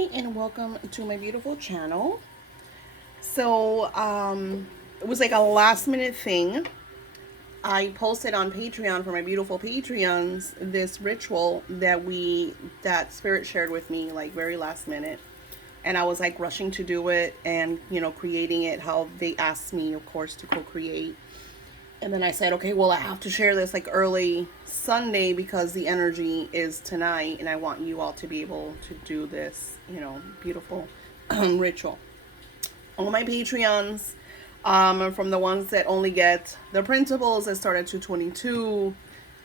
Hi and welcome to my beautiful channel. So it was like a last minute thing. I posted on Patreon for my beautiful Patreons this ritual that Spirit shared with me like very last minute. And I was like rushing to do it and creating it how they asked me, of course, to co-create. And then I said, okay, well, I have to share this like early Sunday because the energy is tonight, and I want you all to be able to do this, beautiful ritual. All my Patreons, from the ones that only get the printables that start at 222,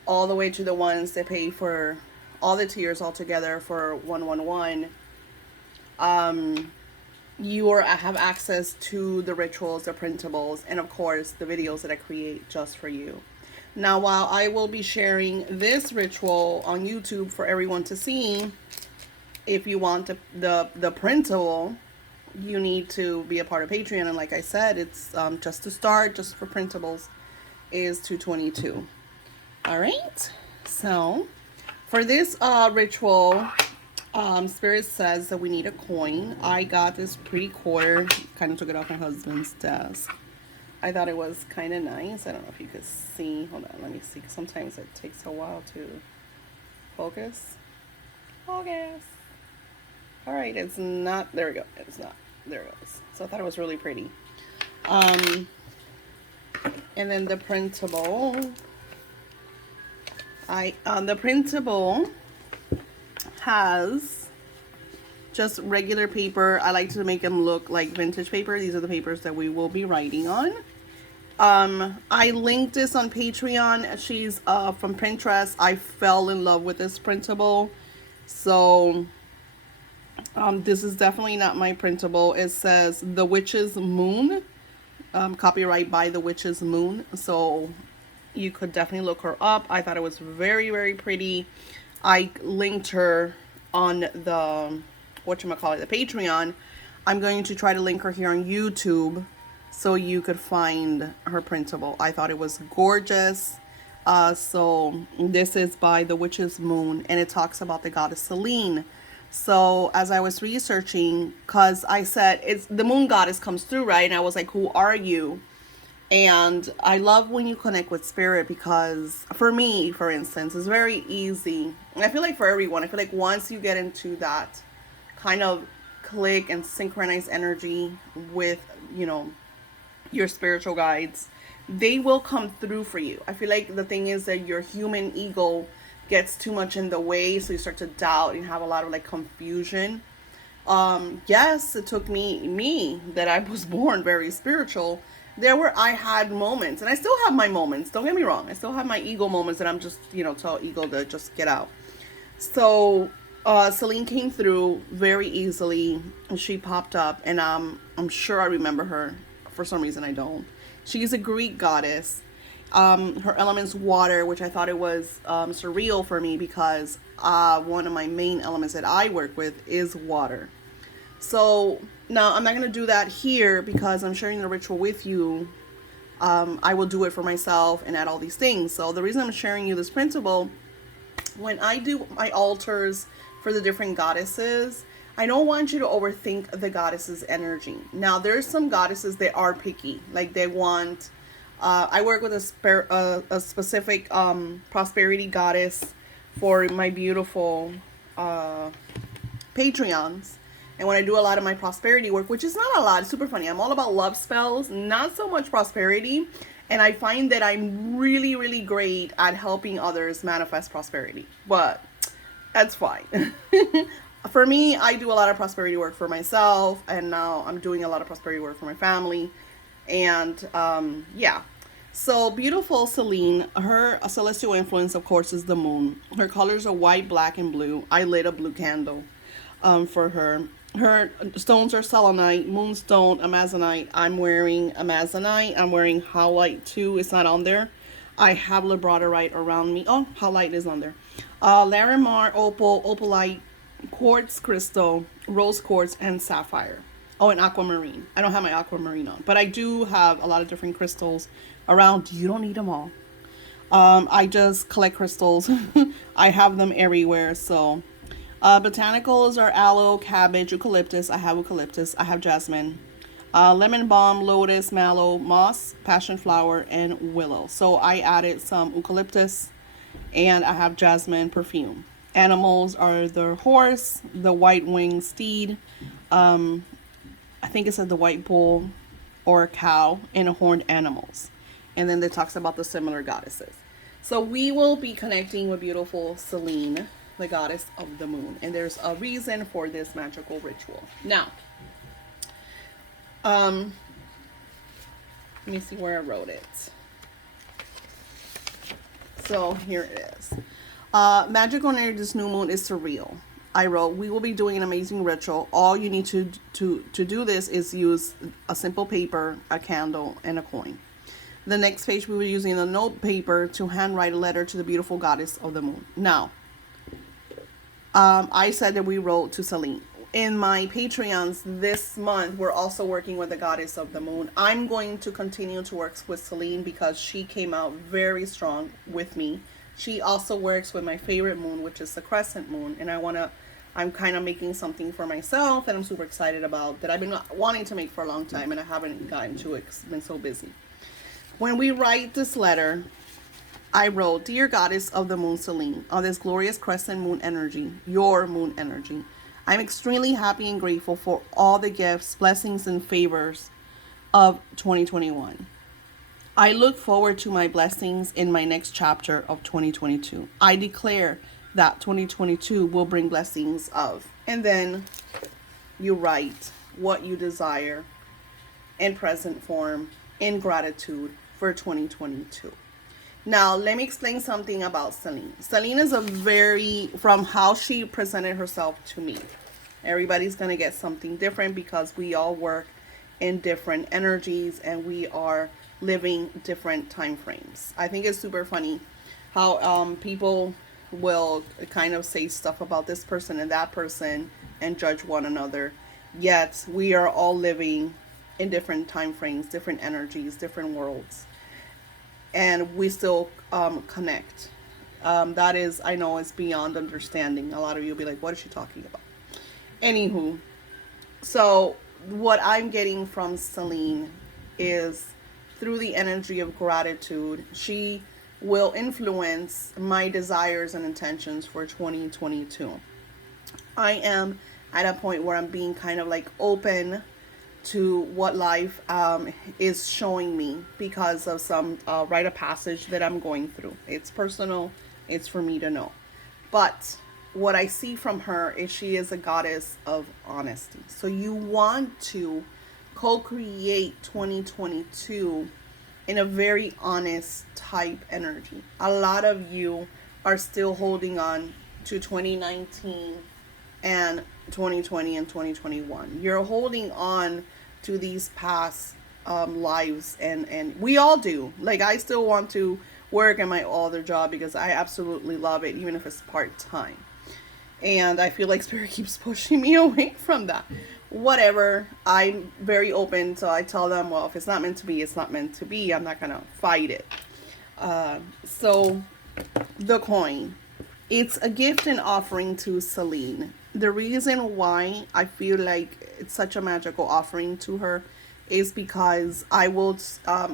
all the way to the ones that pay for all the tiers altogether for 111. You are have access to the rituals, the printables, and of course the videos that I create just for you. Now, while I will be sharing this ritual on YouTube for everyone to see, if you want the printable, you need to be a part of Patreon. And like I said, it's just to start, just for printables, is 222. All right. So for this ritual, Spirit says that we need a coin. I got this pretty quarter, kind of took it off my husband's desk. I thought it was kind of nice. I don't know if you could see. Hold on, let me see. Sometimes it takes a while to focus. Focus. All right, it's not. There we go. It's not. There it goes. So I thought it was really pretty. Um, and then the printable. The printable has just regular paper. I like to make them look like vintage paper. These are the papers that we will be writing on. I linked this on Patreon. She's from Pinterest. I fell in love with this printable. So this is definitely not my printable. It says The Witch's Moon. Copyright by The Witch's Moon. So you could definitely look her up. I thought it was very, very pretty. I linked her on the the Patreon. I'm going to try to link her here on YouTube so you could find her printable. I thought it was gorgeous. So this is by The Witch's Moon, and it talks about the goddess Selene. So as I was researching, because I said it's the moon goddess comes through, right? And I was like, who are you? And I love when you connect with spirit, because for me, for instance, it's very easy. And I feel like for everyone, I feel like once you get into that kind of click and synchronize energy with, your spiritual guides, they will come through for you. I feel like the thing is that your human ego gets too much in the way, so you start to doubt and have a lot of like confusion. Yes, it took me that I was born very spiritual. I had moments, and I still have my moments. Don't get me wrong. I still have my ego moments that I'm just, tell ego to just get out. So, Celine came through very easily. She popped up, and I'm sure I remember her. For some reason, I don't. She's a Greek goddess. Her element's water, which I thought it was surreal for me because one of my main elements that I work with is water. So now I'm not going to do that here because I'm sharing the ritual with you. I will do it for myself and add all these things. So the reason I'm sharing you this principle, when I do my altars for the different goddesses, I don't want you to overthink the goddess's energy. Now, there's some goddesses that are picky. Like they want, I work with a specific prosperity goddess for my beautiful Patreons. And when I do a lot of my prosperity work, which is not a lot, it's super funny. I'm all about love spells, not so much prosperity. And I find that I'm really, really great at helping others manifest prosperity. But that's fine. For me, I do a lot of prosperity work for myself. And now I'm doing a lot of prosperity work for my family. And yeah. So beautiful Celine, her celestial influence, of course, is the moon. Her colors are white, black, and blue. I lit a blue candle for her. Her stones are selenite, moonstone, amazonite. I'm wearing amazonite. I'm wearing howlite too. It's not on there. I have labradorite around me. Oh, howlite is on there. Larimar, opal, opalite, quartz crystal, rose quartz, and sapphire. Oh, and aquamarine. I don't have my aquamarine on, but I do have a lot of different crystals around. You don't need them all. I just collect crystals. I have them everywhere, so Botanicals are aloe, cabbage, eucalyptus. I have eucalyptus. I have jasmine. Lemon balm, lotus, mallow, moss, passion flower, and willow. So I added some eucalyptus, and I have jasmine perfume. Animals are the horse, the white winged steed, I think it said the white bull or a cow, and horned animals. And then it talks about the similar goddesses. So we will be connecting with beautiful Selene, the goddess of the moon. And there's a reason for this magical ritual. Now, let me see where I wrote it. So here it is. Magical energy this new moon is surreal. I wrote, we will be doing an amazing ritual. All you need to do this is use a simple paper, a candle, and a coin. The next page, we were using a note paper to handwrite a letter to the beautiful goddess of the moon. Now, I said that we wrote to Selene. In my Patreons this month, we're also working with the goddess of the moon. I'm going to continue to work with Selene because she came out very strong with me. She also works with my favorite moon, which is the crescent moon. And I'm kind of making something for myself that I'm super excited about, that I've been wanting to make for a long time and I haven't gotten to it because I've been so busy. When we write this letter, I wrote, Dear Goddess of the Moon, Selene, on this glorious crescent moon energy, your moon energy, I'm extremely happy and grateful for all the gifts, blessings, and favors of 2021. I look forward to my blessings in my next chapter of 2022. I declare that 2022 will bring blessings of. And then you write what you desire in present form, in gratitude for 2022. Now, let me explain something about Selene. Selene is from how she presented herself to me. Everybody's going to get something different because we all work in different energies and we are living different time frames. I think it's super funny how people will kind of say stuff about this person and that person and judge one another. Yet we are all living in different time frames, different energies, different worlds. And we still connect. That is, I know, it's beyond understanding. A lot of you will be like, what is she talking about? Anywho, so what I'm getting from Selene is through the energy of gratitude, she will influence my desires and intentions for 2022. I am at a point where I'm being kind of like open to what life is showing me because of some rite of passage that I'm going through. It's personal, it's for me to know. But what I see from her is she is a goddess of honesty. So you want to co-create 2022 in a very honest type energy. A lot of you are still holding on to 2019 and 2020 and 2021. You're holding on to these past lives, and we all do. Like, I still want to work in my other job because I absolutely love it, even if it's part-time. And I feel like Spirit keeps pushing me away from that. Whatever, I'm very open, so I tell them, well, if it's not meant to be, it's not meant to be. I'm not gonna fight it. So the coin, it's a gift and offering to Selene. The reason why I feel like it's such a magical offering to her is because I will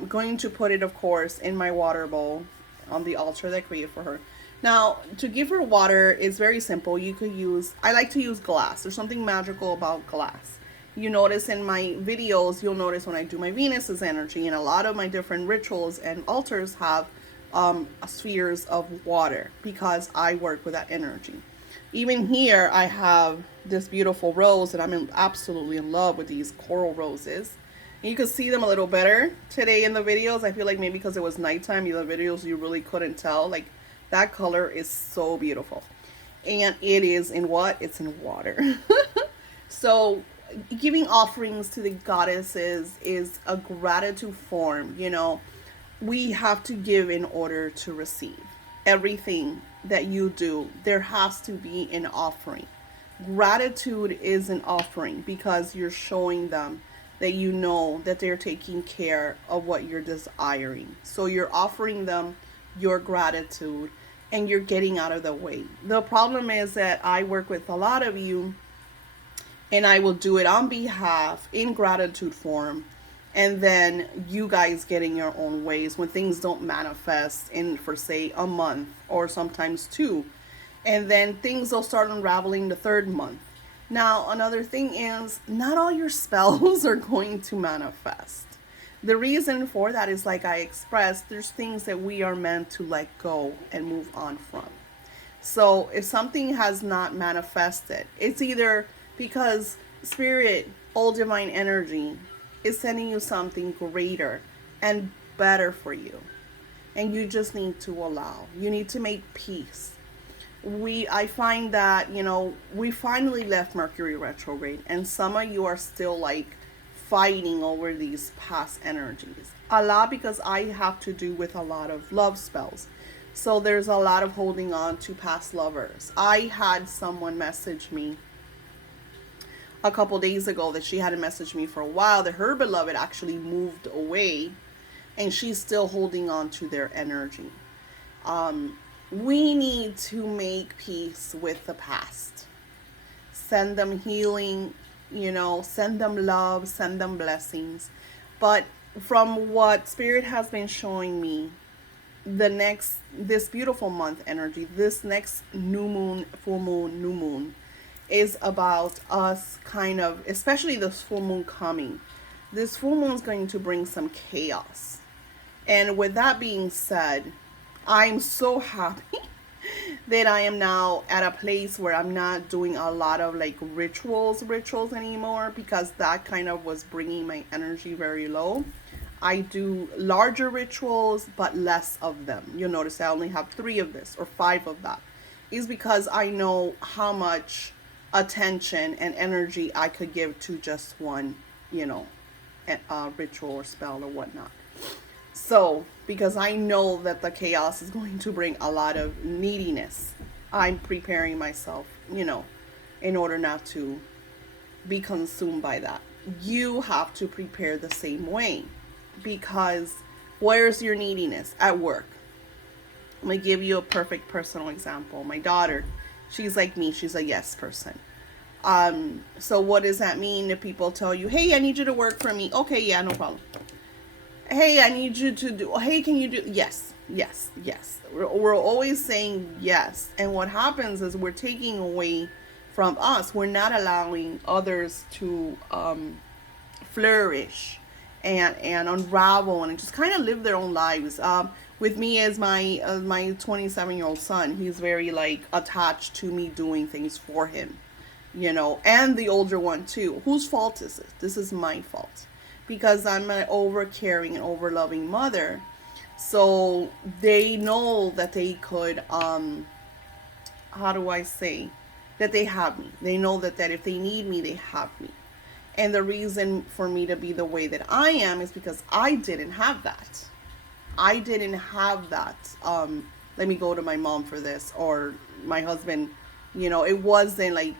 going to put it, of course, in my water bowl on the altar that I created for her. Now, to give her water is very simple. You could use, I like to use glass. There's something magical about glass. You notice in my videos, you'll notice when I do my Venus's energy, and a lot of my different rituals and altars have spheres of water because I work with that energy. Even here, I have this beautiful rose, and I'm absolutely in love with these coral roses. And you can see them a little better today in the videos. I feel like maybe because it was nighttime, the videos you really couldn't tell. Like, that color is so beautiful. And it is in what? It's in water. So giving offerings to the goddesses is a gratitude form. You know, we have to give in order to receive. Everything that you do, there has to be an offering. Gratitude is an offering because you're showing them that you know that they're taking care of what you're desiring. So you're offering them your gratitude and you're getting out of the way. The problem is that I work with a lot of you, and I will do it on behalf in gratitude form. And then you guys get in your own ways when things don't manifest in, for say, a month or sometimes two. And then things will start unraveling the third month. Now, another thing is, not all your spells are going to manifest. The reason for that is, like I expressed, there's things that we are meant to let go and move on from. So if something has not manifested, it's either because spirit, all divine energy, is sending you something greater and better for you. And you just need to allow. You need to make peace. I find that, we finally left Mercury retrograde, and some of you are still like fighting over these past energies. A lot because I have to do with a lot of love spells. So there's a lot of holding on to past lovers. I had someone message me a couple days ago that she hadn't messaged me for a while, that her beloved actually moved away and she's still holding on to their energy. We need to make peace with the past. Send them healing, send them love, send them blessings. But from what Spirit has been showing me, this beautiful month energy, this next new moon, full moon, new moon, is about us kind of, especially this full moon coming. This full moon is going to bring some chaos. And with that being said, I'm so happy that I am now at a place where I'm not doing a lot of like rituals anymore, because that kind of was bringing my energy very low. I do larger rituals, but less of them. You'll notice I only have 3 of this or 5 of that. Is because I know how much attention and energy I could give to just one, ritual or spell or whatnot. So, because I know that the chaos is going to bring a lot of neediness, I'm preparing myself, in order not to be consumed by that. You have to prepare the same way, because where's your neediness? At work. I'm going to give you a perfect personal example. My daughter, she's like me. She's a yes person. So what does that mean if people tell you, hey, I need you to work for me? Okay, yeah, no problem. Hey, I need you to do, hey, can you do, yes, yes, yes. We're always saying yes. And what happens is we're taking away from us. We're not allowing others to flourish and unravel and just kind of live their own lives. With me as my 27-year-old son, he's very like attached to me doing things for him, and the older one too. Whose fault is it? This is my fault, because I'm an over caring and over loving mother. So they know that they could, how do I say, that they have me. They know that if they need me, they have me. And the reason for me to be the way that I am is because I didn't have that. I didn't have that. Let me go to my mom for this, or my husband. It wasn't like,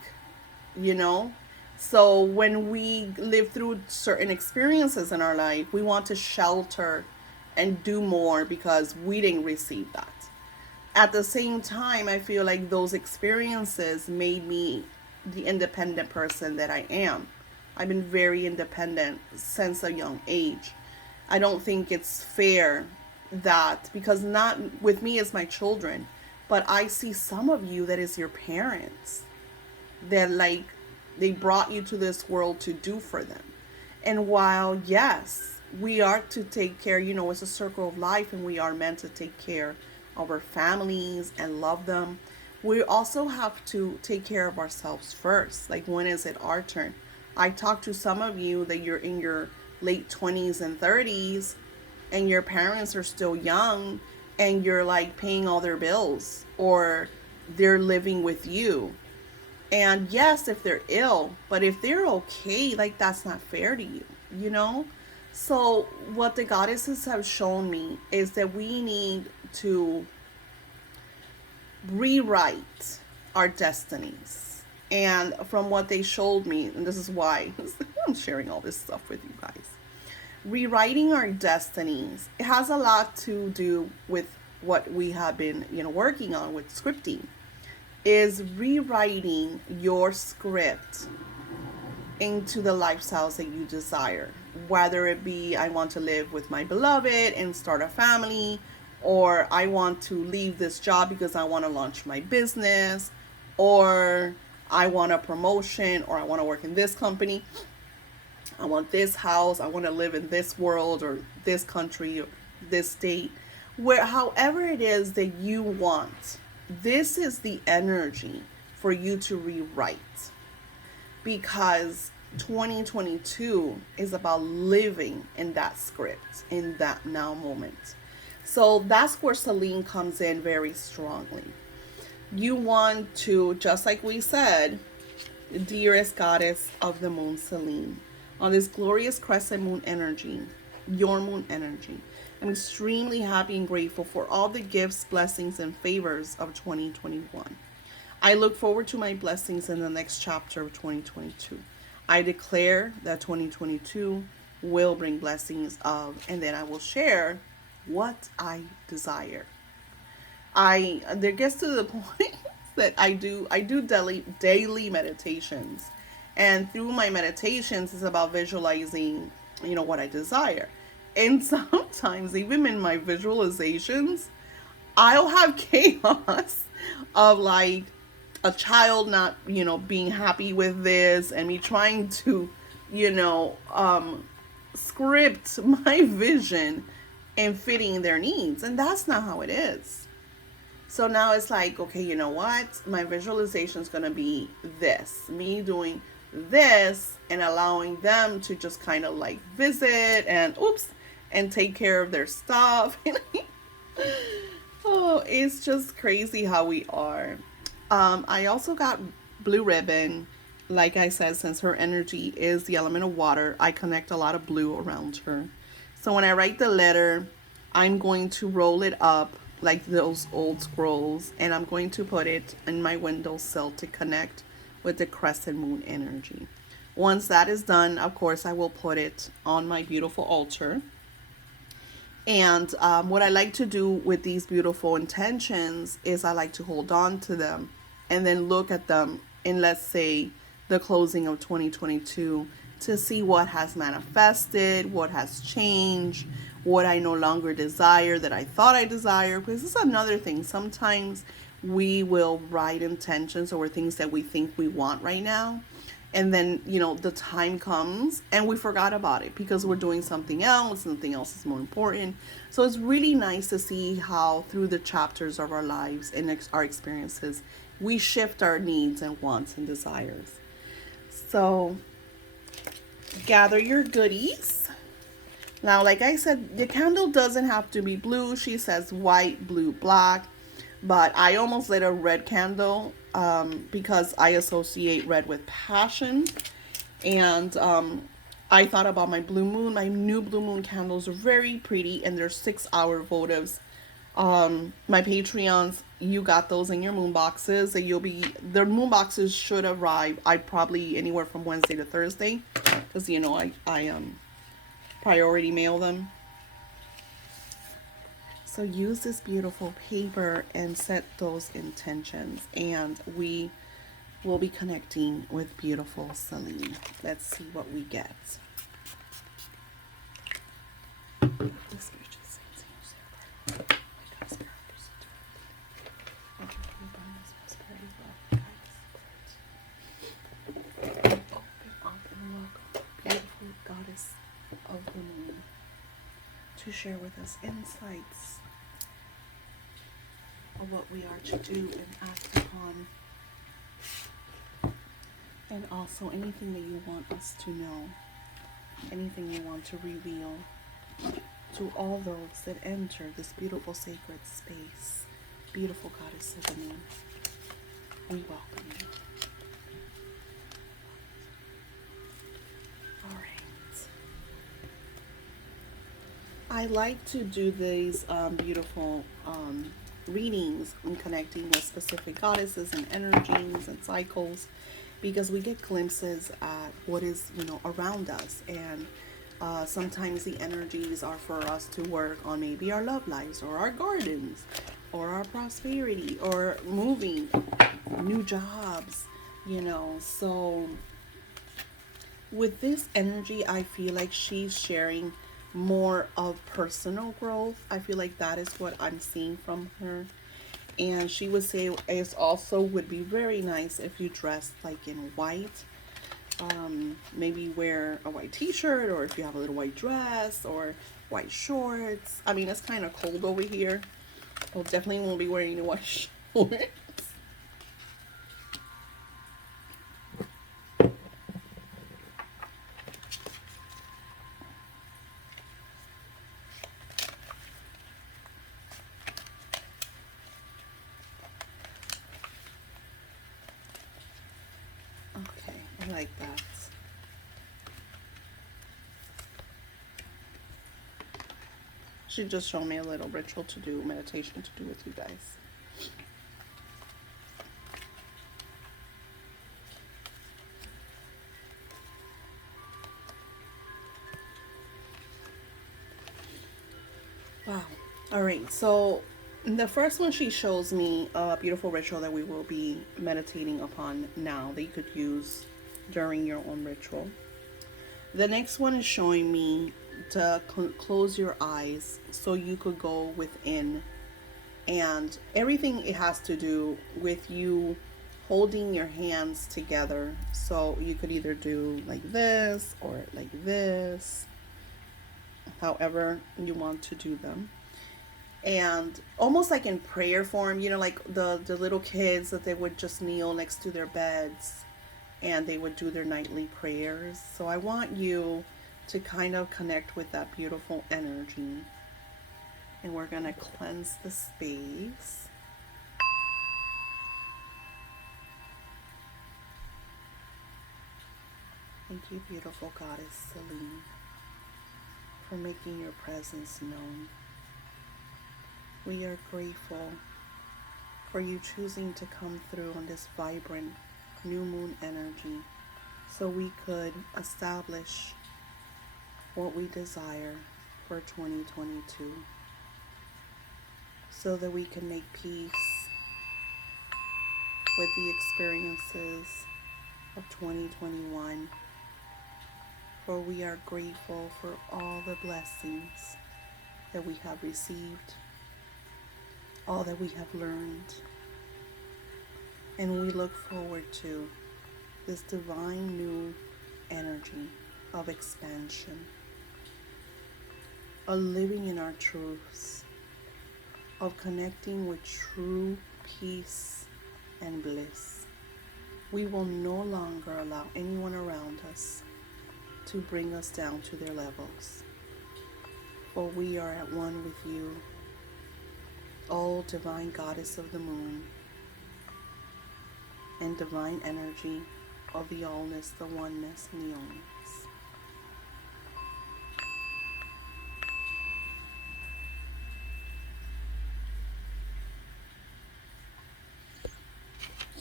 So when we live through certain experiences in our life, we want to shelter and do more because we didn't receive that. At the same time, I feel like those experiences made me the independent person that I am. I've been very independent since a young age. I don't think it's fair that, because not with me as my children, but I see some of you that is your parents, that like they brought you to this world to do for them. And while yes, we are to take care, it's a circle of life and we are meant to take care of our families and love them, we also have to take care of ourselves first. Like, when is it our turn? I talked to some of you that you're in your late 20s and 30s and your parents are still young and you're like paying all their bills, or they're living with you. And yes, if they're ill, but if they're okay, like, that's not fair to you, So what the goddesses have shown me is that we need to rewrite our destinies. And from what they showed me, and this is why I'm sharing all this stuff with you guys, rewriting our destinies, it has a lot to do with what we have been, working on with scripting, is rewriting your script into the lifestyles that you desire. Whether it be, I want to live with my beloved and start a family, or I want to leave this job because I want to launch my business, or I want a promotion, or I want to work in this company, I want this house, I want to live in this world or this country or this state. Where, however it is that you want, this is the energy for you to rewrite, because 2022 is about living in that script, in that now moment. So that's where Celine comes in very strongly. You want to, just like we said, dearest goddess of the moon, Celine, on this glorious crescent moon energy, your moon energy, I'm extremely happy and grateful for all the gifts, blessings, and favors of 2021. I look forward to my blessings in the next chapter of 2022. I declare that 2022 will bring blessings of, and then I will share what I desire. There gets to the point that I do daily meditations, and through my meditations it's about visualizing, what I desire. And sometimes even in my visualizations, I'll have chaos of like a child not, being happy with this, and me trying to, script my vision and fitting their needs. And that's not how it is. So now it's like, okay, you know what? My visualization is going to be this, me doing this and allowing them to just kind of like visit and take care of their stuff. Oh, it's just crazy how we are. I also got blue ribbon. Like I said, since her energy is the element of water, I connect a lot of blue around her. So when I write the letter, I'm going to roll it up like those old scrolls, and I'm going to put it in my windowsill to connect with the crescent moon energy. Once that is done, of course, I will put it on my beautiful altar. And what I like to do with these beautiful intentions is I like to hold on to them and then look at them in, let's say, the closing of 2022 to see what has manifested, what has changed, what I no longer desire that I thought I desired. Because this is another thing. Sometimes we will write intentions or things that we think we want right now. And then, the time comes and we forgot about it because we're doing something else is more important. So it's really nice to see how through the chapters of our lives and our experiences, we shift our needs and wants and desires. So gather your goodies. Now, like I said, the candle doesn't have to be blue. She says white, blue, black. But I almost lit a red candle because I associate red with passion. And I thought about my blue moon. My new blue moon candles are very pretty, and they're 6-hour votives. My Patreons, you got those in your moon boxes. The moon boxes should arrive, I probably anywhere from Wednesday to Thursday, because I priority mail them. So use this beautiful paper and set those intentions, and we will be connecting with beautiful Celine. Let's see what we get. Beautiful goddess of the moon, to share with us insights of what we are to do and act upon, and also anything that you want us to know, anything you want to reveal to all those that enter this beautiful sacred space. Beautiful goddess of the moon, we welcome you. All right. I like to do these beautiful readings and connecting with specific goddesses and energies and cycles, because we get glimpses at what is around us, and Sometimes the energies are for us to work on maybe our love lives or our gardens or our prosperity or moving, new jobs, you know. So with this energy, I feel like she's sharing more of personal growth. I feel like that is what I'm seeing from her. And she would say it also would be very nice if you dressed like in white. Maybe wear a white t-shirt, or if you have a little white dress or white shorts. I mean, it's kind of cold over here. Well, definitely won't be wearing the white shorts. Okay, I like that. She just showed me a little ritual to do, meditation to do with you guys. Wow. All right, so the first one she shows me a beautiful ritual that we will be meditating upon now that you could use during your own ritual. The next one is showing me to close your eyes so you could go within, and everything it has to do with you holding your hands together. So you could either do like this or like this, however you want to do them. And almost like in prayer form, you know, like the little kids that they would just kneel next to their beds and they would do their nightly prayers. So I want you to kind of connect with that beautiful energy. And we're going to cleanse the space. Thank you, beautiful Goddess Celine, for making your presence known. We are grateful for you choosing to come through on this vibrant new moon energy so we could establish what we desire for 2022, so that we can make peace with the experiences of 2021. For we are grateful for all the blessings that we have received, all that we have learned, and we look forward to this divine new energy of expansion, of living in our truths, of connecting with true peace and bliss. We will no longer allow anyone around us to bring us down to their levels, for we are at one with you, O divine goddess of the moon, and divine energy of the allness, the oneness, and the oneness.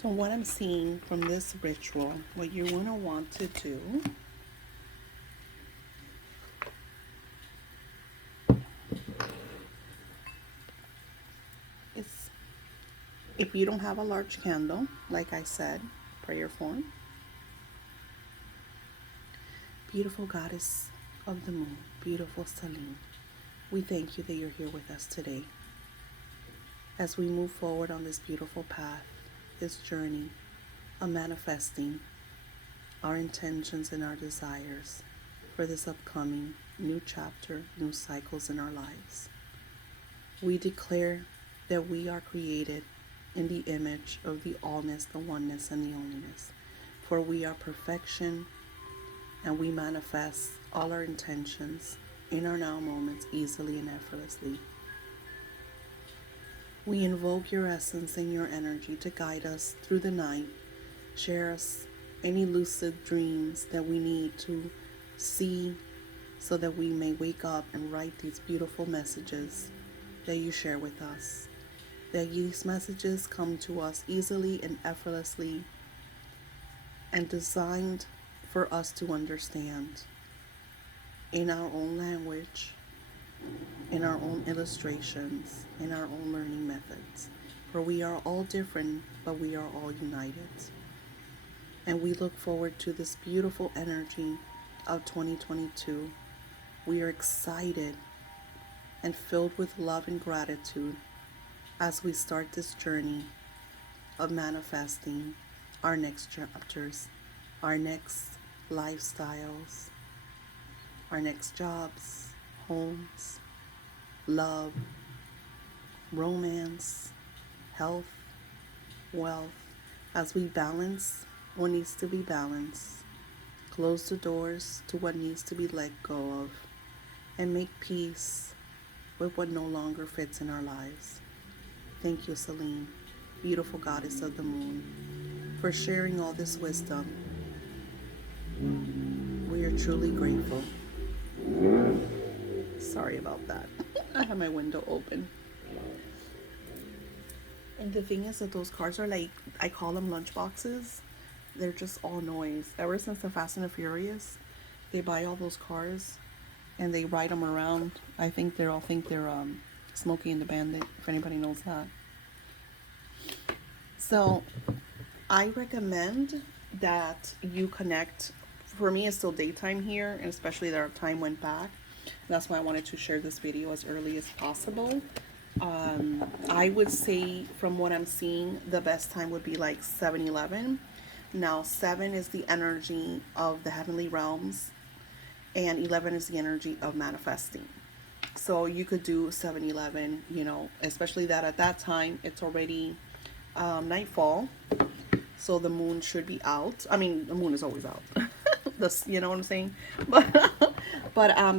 So what I'm seeing from this ritual, what you're going to want to do is, if you don't have a large candle, like I said, prayer form, beautiful goddess of the moon, beautiful Celine, we thank you that you're here with us today as we move forward on this beautiful path, this journey of manifesting our intentions and our desires for this upcoming new chapter, new cycles in our lives. We declare that we are created in the image of the allness, the oneness, and the onlyness. For we are perfection, and we manifest all our intentions in our now moments easily and effortlessly. We invoke your essence and your energy to guide us through the night, share us any lucid dreams that we need to see so that we may wake up and write these beautiful messages that you share with us. That these messages come to us easily and effortlessly and designed for us to understand. in our own language, in our own illustrations, in our own learning methods. For we are all different, but we are all united. And we look forward to this beautiful energy of 2022. We are excited and filled with love and gratitude as we start this journey of manifesting our next chapters, our next lifestyles, our next jobs, homes, love, romance, health, wealth, as we balance what needs to be balanced, close the doors to what needs to be let go of, and make peace with what no longer fits in our lives. Thank you, Celine, beautiful goddess of the moon, for sharing all this wisdom. We are truly grateful. Sorry about that. I have my window open. And the thing is that those cars are like, I call them lunch boxes. They're just all noise. Ever since the Fast and the Furious, they buy all those cars and they ride them around. I think they all think they're Smokey and the Bandit, if anybody knows that. So I recommend that you connect. For me, it's still daytime here, and especially that our time went back. That's why I wanted to share this video as early as possible. I would say from what I'm seeing, the best time would be like 7-11. Now 7 is the energy of the heavenly realms, and 11 is the energy of manifesting. So you could do 7-11, you know, especially that at that time it's already nightfall, so the moon should be out. I mean, the moon is always out. This, you know what I'm saying? But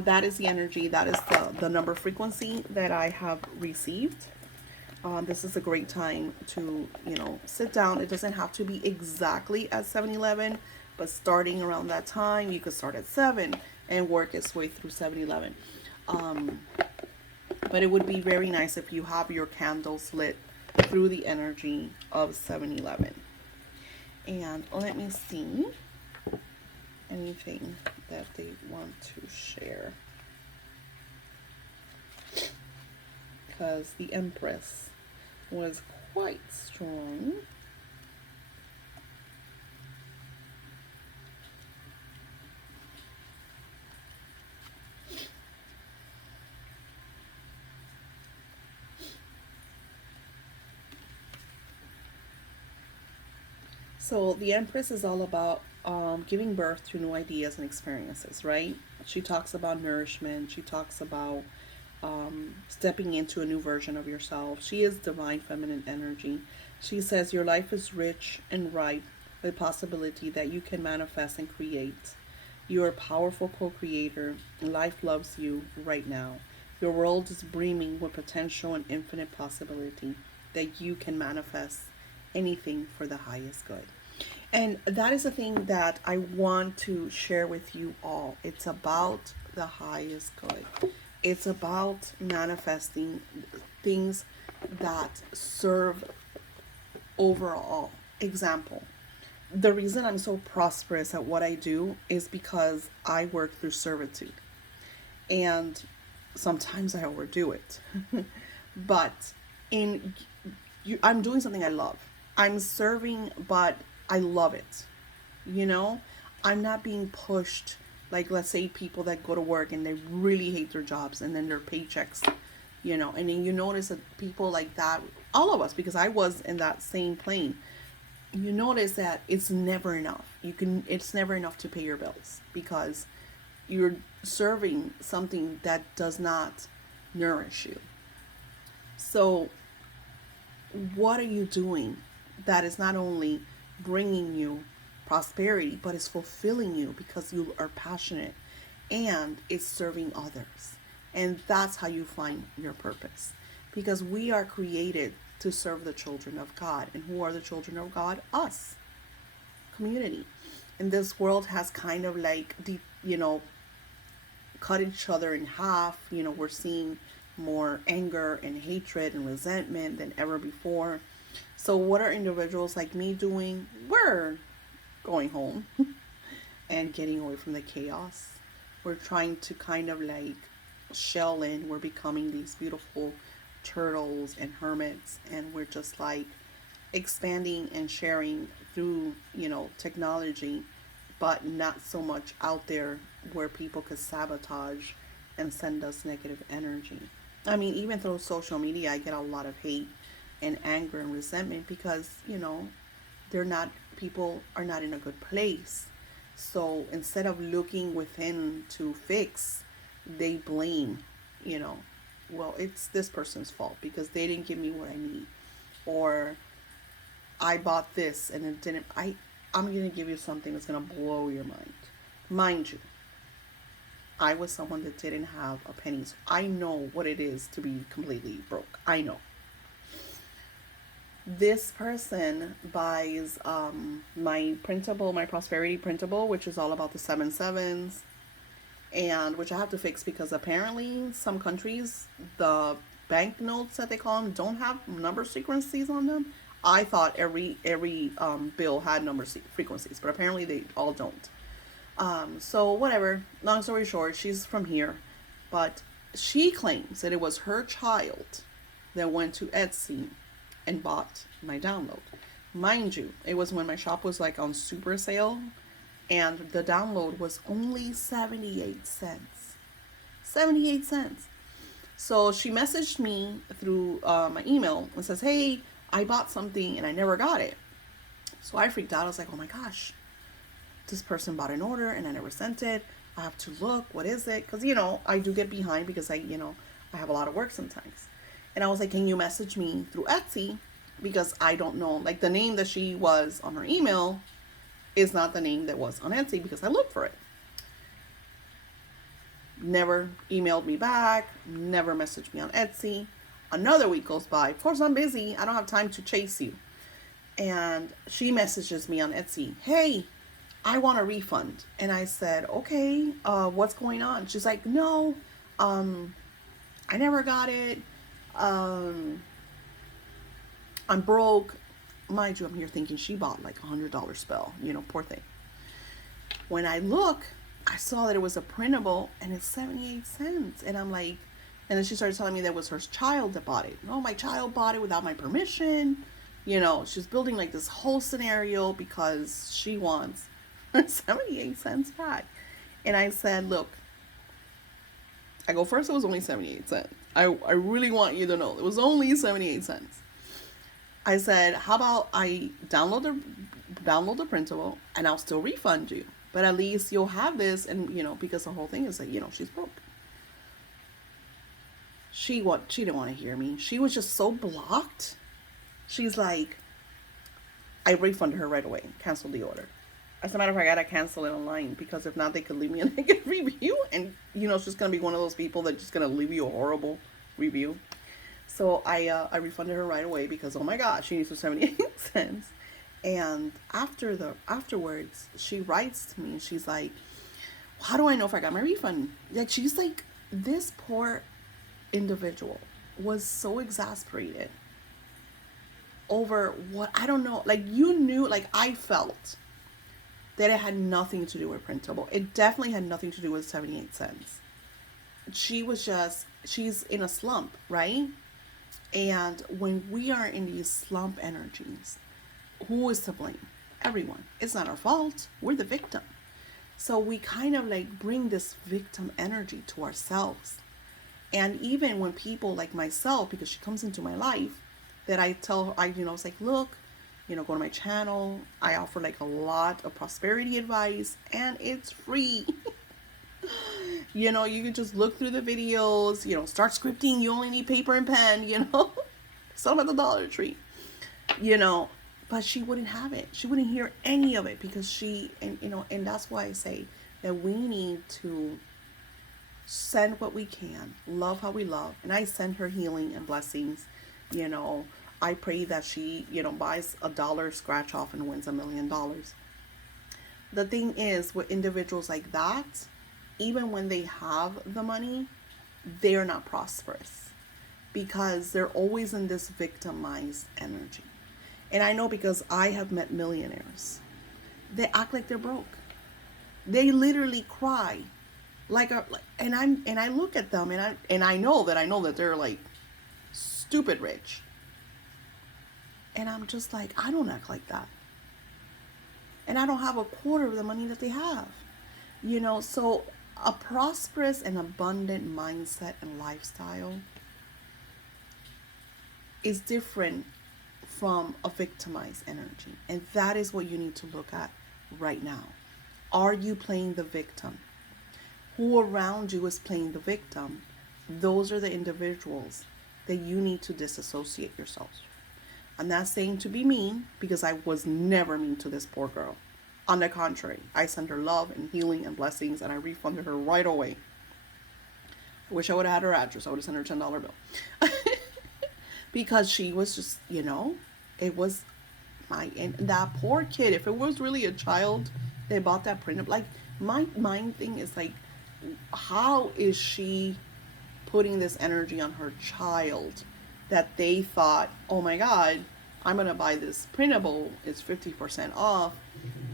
that is the energy, that is the number frequency that I have received. This is a great time to, you know, sit down. It doesn't have to be exactly at 7-11, but starting around that time, you could start at 7 and work its way through 7-11. But it would be very nice if you have your candles lit through the energy of 7-11. And let me see anything that they want to share, because the Empress was quite strong. So the Empress is all about giving birth to new ideas and experiences, right? She talks about nourishment. She talks about stepping into a new version of yourself. She is divine feminine energy. She says your life is rich and ripe with possibility that you can manifest and create. You are a powerful co-creator, and life loves you right now. Your world is brimming with potential and infinite possibility that you can manifest anything for the highest good. And that is the thing that I want to share with you all. It's about the highest good. It's about manifesting things that serve overall. Example, the reason I'm so prosperous at what I do is because I work through servitude. And sometimes I overdo it. But I'm doing something I love. I'm serving, but I love it. You know, I'm not being pushed like, let's say people that go to work and they really hate their jobs, and then their paychecks, you know, and then you notice that people like that, all of us, because I was in that same plane, you notice that it's never enough. It's never enough to pay your bills because you're serving something that does not nourish you. So what are you doing that is not only bringing you prosperity, but it's fulfilling you because you are passionate and it's serving others? And that's how you find your purpose, because we are created to serve the children of God. And who are the children of God? Us, community. And this world has kind of like, cut each other in half. We're seeing more anger and hatred and resentment than ever before. So what are individuals like me doing? We're going home and getting away from the chaos we're trying to kind of like shell in. We're becoming these beautiful turtles and hermits, and we're just like expanding and sharing through, technology, but not so much out there where people could sabotage and send us negative energy. I mean, even through social media, I get a lot of hate and anger and resentment because, they're not, people are not in a good place. So instead of looking within to fix, they blame, you know, well, it's this person's fault because they didn't give me what I need. Or I bought this and it didn't. I'm going to give you something that's going to blow your mind. Mind you, I was someone that didn't have a penny. So I know what it is to be completely broke. I know. This person buys my printable, my prosperity printable, which is all about the 7/7s, and which I have to fix because apparently some countries, the banknotes that they call them, don't have number frequencies on them. I thought every bill had number frequencies, but apparently they all don't. So whatever. Long story short, she's from here, but she claims that it was her child that went to Etsy and bought my download. Mind you, it was when my shop was like on super sale, and the download was only 78 cents. 78 cents. So she messaged me through my email and says, hey, I bought something and I never got it. So I freaked out. I was like, oh my gosh, this person bought an order and I never sent it. I have to look. What is it? Because, I do get behind because I have a lot of work sometimes. And I was like, can you message me through Etsy? Because I don't know. Like the name that she was on her email is not the name that was on Etsy because I looked for it. Never emailed me back. Never messaged me on Etsy. Another week goes by. Of course, I'm busy. I don't have time to chase you. And she messages me on Etsy. Hey, I want a refund. And I said, okay, what's going on? She's like, no, I never got it. I'm broke. Mind you, I'm here thinking she bought like $100 spell, poor thing. When I look, I saw that it was a printable and it's 78 cents. And I'm like, and then she started telling me that it was her child that bought it. No, my child bought it without my permission. She's building like this whole scenario because she wants 78 cents back. And I said, look, first it was only 78 cents. I really want you to know it was only 78 cents. I said, how about I download the printable and I'll still refund you. But at least you'll have this, and because the whole thing is that, she's broke. She didn't want to hear me. She was just so blocked. She's like, I refunded her right away, canceled the order. As a matter of fact, I gotta cancel it online because if not, they could leave me a negative review, and it's just gonna be one of those people that's just gonna leave you a horrible review. So I refunded her right away because oh my god, she needs for 78 cents. And afterwards, she writes to me. She's like, how do I know if I got my refund? Like, she's like, this poor individual was so exasperated over what, I don't know, like like I felt that it had nothing to do with printable. It definitely had nothing to do with 78 cents. She's in a slump, right? And when we are in these slump energies, who is to blame? Everyone. It's not our fault. We're the victim. So we kind of like bring this victim energy to ourselves. And even when people like myself, because she comes into my life, that I tell her, it's like, look, go to my channel. I offer like a lot of prosperity advice and it's free. You can just look through the videos, start scripting. You only need paper and pen, some at the Dollar Tree, but she wouldn't have it. She wouldn't hear any of it because and that's why I say that we need to send what we can, love how we love. And I send her healing and blessings. I pray that she, buys $1 scratch off and wins $1 million. The thing is, with individuals like that, even when they have the money, they're not prosperous because they're always in this victimized energy. And I know because I have met millionaires. They act like they're broke. They literally cry And I look at them, and I know that they're like stupid rich. And I'm just like, I don't act like that. And I don't have a quarter of the money that they have. So a prosperous and abundant mindset and lifestyle is different from a victimized energy. And that is what you need to look at right now. Are you playing the victim? Who around you is playing the victim? Those are the individuals that you need to disassociate yourselves. I'm not saying to be mean, because I was never mean to this poor girl. On the contrary, I sent her love and healing and blessings, and I refunded her right away. I wish I would have had her address. I would have sent her a $10 bill. Because she was just, it was and that poor kid, if it was really a child, they bought that printable. Like, my mind thing is like, how is she putting this energy on her child that they thought, oh my God, I'm going to buy this printable, it's 50% off,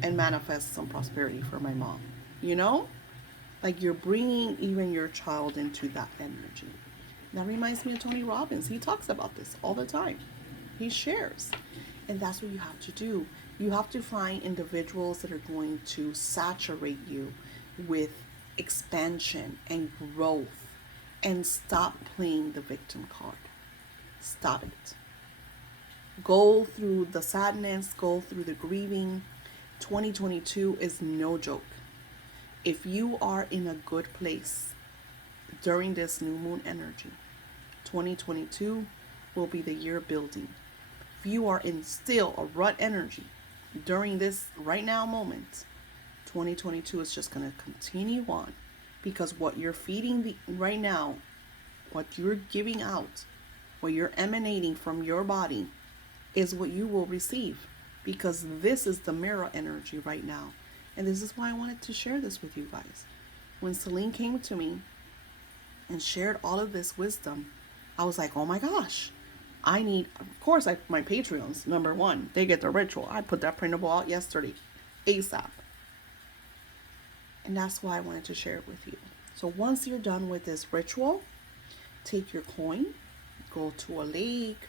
and manifest some prosperity for my mom? Like, you're bringing even your child into that energy. That reminds me of Tony Robbins. He talks about this all the time. He shares. And that's what you have to do. You have to find individuals that are going to saturate you with expansion and growth, and stop playing the victim card. Stop it. Go through the sadness, go through the grieving. 2022 is no joke. If you are in a good place during this new moon energy, 2022 will be the year building. If you are in still a rut energy during this right now moment, 2022 is just going to continue on, because what you're feeding right now, what you're giving out, what you're emanating from your body, is what you will receive, because this is the mirror energy right now. And this is why I wanted to share this with you guys. When Celine came to me and shared all of this wisdom, I was like, oh my gosh, of course, my Patreons, number one, they get the ritual. I put that printable out yesterday, ASAP. And that's why I wanted to share it with you. So once you're done with this ritual, take your coin, go to a lake,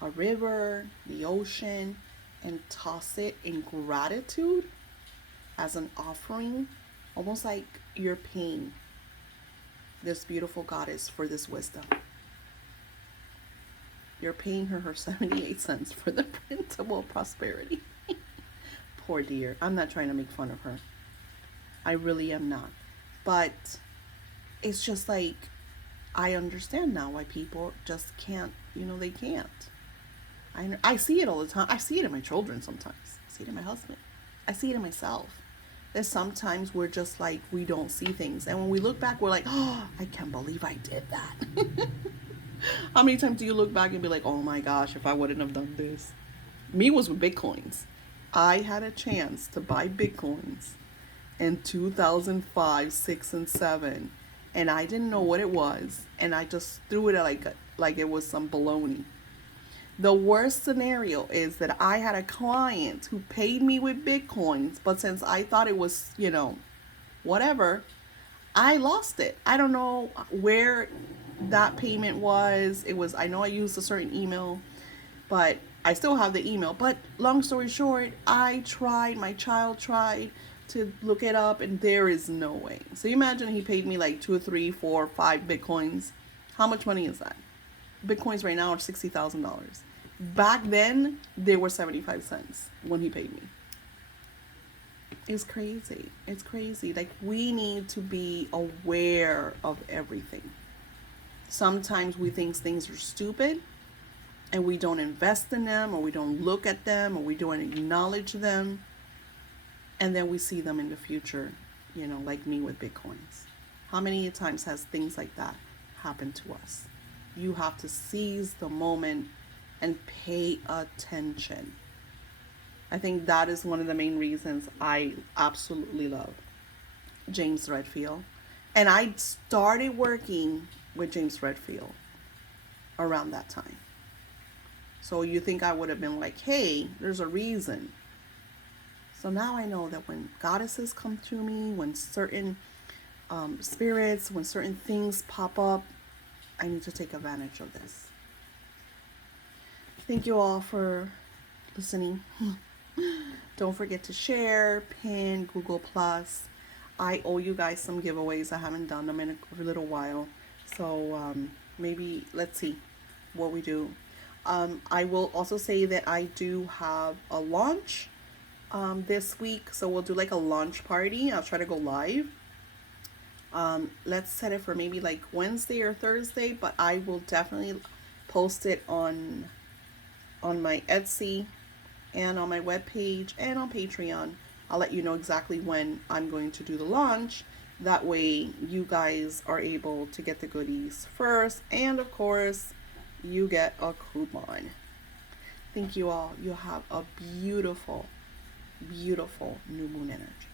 a river, the ocean, and toss it in gratitude as an offering, almost like you're paying this beautiful goddess for this wisdom. You're paying her 78 cents for the printable prosperity. Poor dear. I'm not trying to make fun of her. I really am not. But it's just like, I understand now why people just can't, they can't. I see it all the time. I see it in my children sometimes. I see it in my husband. I see it in myself. That sometimes we're just like, we don't see things. And when we look back, we're like, oh, I can't believe I did that. How many times do you look back and be like, oh my gosh, if I wouldn't have done this? Me was with Bitcoins. I had a chance to buy Bitcoins in 2005, 6, and 7. And I didn't know what it was. And I just threw it like it was some baloney. The worst scenario is that I had a client who paid me with Bitcoins, but since I thought it was, whatever, I lost it. I don't know where that payment was. I know I used a certain email, but I still have the email. But long story short, my child tried to look it up, and there is no way. So you imagine he paid me like 2 or 3, 4, 5 Bitcoins. How much money is that? Bitcoins right now are $60,000. Back then, they were 75 cents when he paid me. It's crazy. It's crazy. Like, we need to be aware of everything. Sometimes we think things are stupid and we don't invest in them, or we don't look at them, or we don't acknowledge them. And then we see them in the future, like me with Bitcoins. How many times has things like that happened to us? You have to seize the moment and pay attention. I think that is one of the main reasons I absolutely love James Redfield. And I started working with James Redfield around that time. So you think I would have been like, hey, there's a reason. So now I know that when goddesses come to me, when certain spirits, when certain things pop up, I need to take advantage of this. Thank you all for listening. Don't forget to share, pin, Google Plus. I owe you guys some giveaways. I haven't done them in a little while. So maybe let's see what we do. I will also say that I do have a launch this week. So we'll do like a launch party. I'll try to go live. Let's set it for maybe like Wednesday or Thursday, but I will definitely post it on my Etsy and on my webpage and on Patreon. I'll let you know exactly when I'm going to do the launch. That way you guys are able to get the goodies first, and of course you get a coupon. Thank you all. You have a beautiful, beautiful new moon energy.